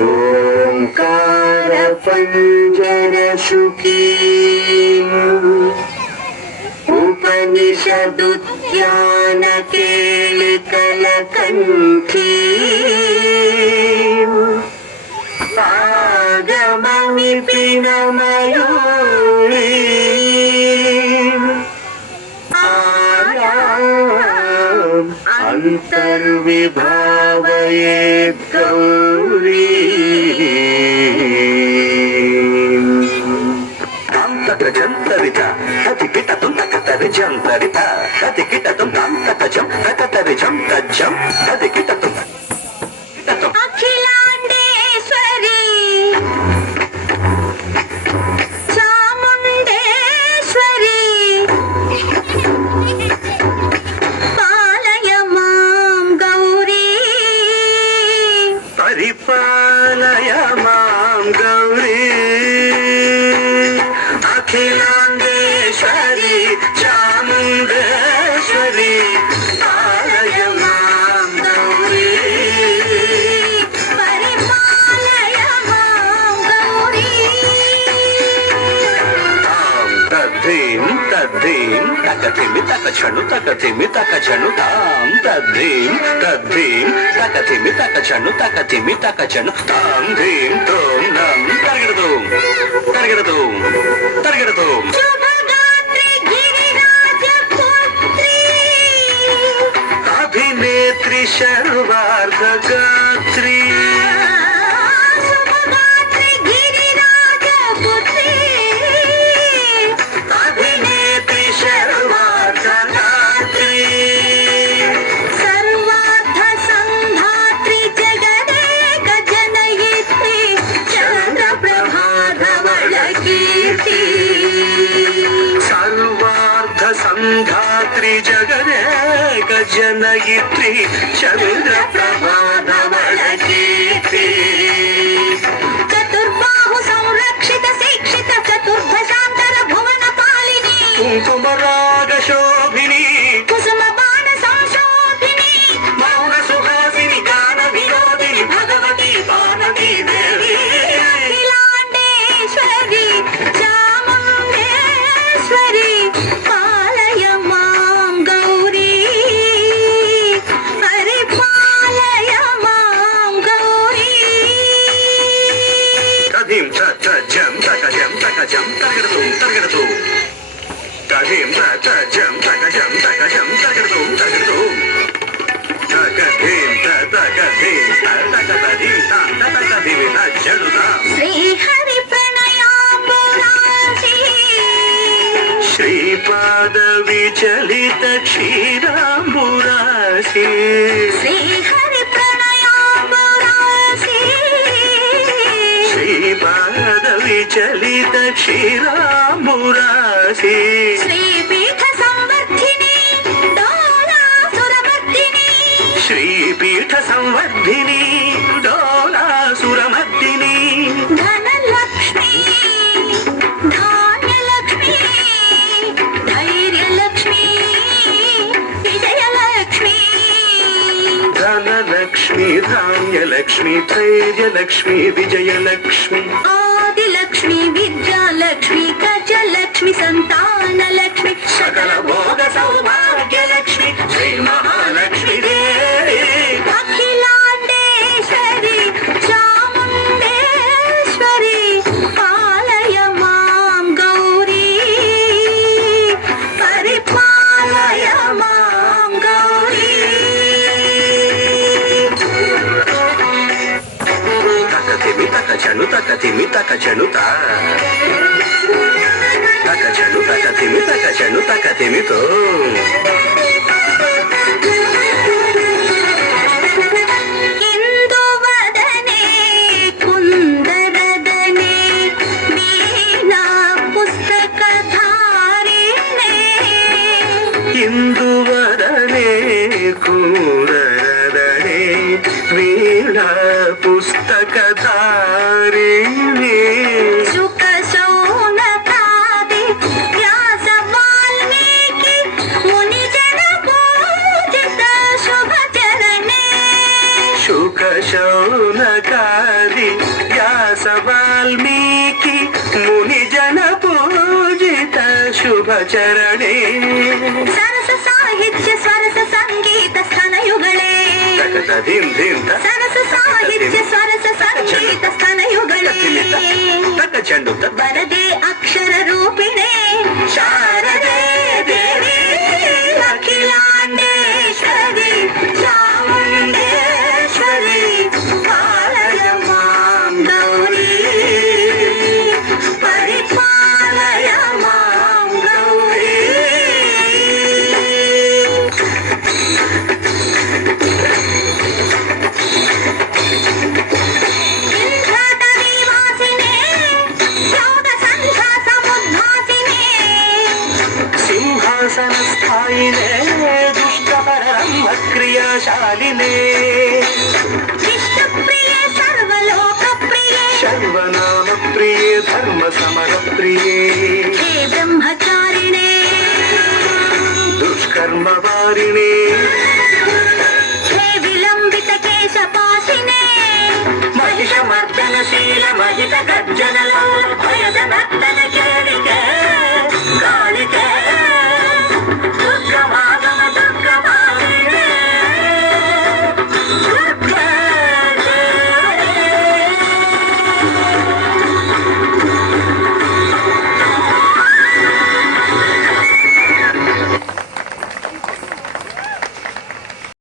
ओंकार पंजर शुकी उपनिषदुद्यान केलिकल कंठी आगमनि पिनमयूरी अंतर्विभावये गौरी जंतरिता तति किटतुं तकतरि जंतरिता तति किटतुं तां तकजं तकतरि जं तज्जं तति किटतुं किटतुं अखिलांडेश्वरी चामुंडेश्वरी पालय मां गौरी परिपालय मां गौरी अखिलांडेश्वरी चामुंडेश्वरी पालय मां गौरी परिपालय मां गौरी तां तद्धीं तद्धीं तकथिमि तकछनु तकथिमि तकछनु तां तद्धीं तद्धीं तकथिमि तकछनु तकथिमि तकछनु तां धीं तों नं तर्गडतुं तर्गडतुं तर्गडतुं शुभगात्री गिरिराजपुत्री अभिनेत्री सर्वार्धगात्री शुभगात्री गिरिराजपुत्री अभिनेत्री सर्वार्धगात्री सर्वार्थ संधात्री जगदेक जनयित्री चंद्रप्रभाधवल कीर्ति सर्वार्थ संधात्री जगदेक जनयित्री चंद्रप्रभाधवल कीर्ति चतुर्बाहु संरक्षित शिक्षित चतुर्भुजांतर भुवन पालिनी कुंकुमराग शोभिनी कुसुम बाण संशोभिनी मौन सुहासिनी गान विनोदिनी भगवती वानदी देवी अखिलांडेश्वरी चामुंडेश्वरी पालय मां गौरी परिपालय मां गौरी तधीं तजं तकजं तकजं तर्गडतुं तर्गडतुं तधीं तजं तकजं तकजं तर्गडतुं तर्गडतुं तकधीं तकधीं तकधीं तकधीं तज्जनुतां श्री हरि प्रणयाम्बुरासी श्रीपाद विचलित क्षीराम्बुरासी श्री हरि प्रणयाम्बुरासी श्रीपाद विचलित क्षीराम्बुरासी श्रीपीठ संवर्धिनी डोलासुरमर्दिनी श्रीपीठ संवर्धिनी डोलासुरमर्दिनी धनलक्ष्मी धान्यलक्ष्मी धैर्यलक्ष्मी विजयलक्ष्मी धनलक्ष्मी धान्यलक्ष्मी धैर्यलक्ष्मी विजयलक्ष्मी आदिलक्ष्मी विद्यालक्ष्मी गजलक्ष्मी संतानलक्ष्मी सकल भोग सौभाग्यलक्ष्मी श्री महालक्ष्मी देवी अखिलांडेश्वरी चामुंडेश्वरी पालय मां गौरी परिपालय मां गौरी तकथिमि तकछनु तकथिमि तकछनु ता तकछनु तकथिमि तकछनु तकथिमि तो इंदुवदने कुंदरदने वीणा पुस्तकधारिणे इंदुवदने कुंदरदने वीणा पुस्तकधारिणी शुक शौनकादि व्यास वाल्मीकि मुनिजन पूजित शुभ चरणे शुक शौनकादि वाल्मीकि मुनिजन पूजित शुभचरणे सरस साहित्य स्वरस संगीत स्तनयुगळे सरस साहित्य स्वरस संगीत स्तनयुगळे वरदे अक्षर रूपिणे शारदे देवी अखिलांडेश्वरी चामुंडेश्वरी पालय मां गौरी परिपालय मां गौरी इंद्रतलीवासिने योग संध्या समुद्भासिने सिंहासनस्थायिने दुष्टपरब्रह्म क्रियाशालिने विष्णुप्रिये सर्वलोकप्रिये सर्वनामप्रिये धर्मसमरप्रिये हे ब्रह्मचारिणे दुष्कर्मवारिणे हे विलंबित केशपाशिने महिषमर्दनशील महित गर्जनलोल भयद भक्त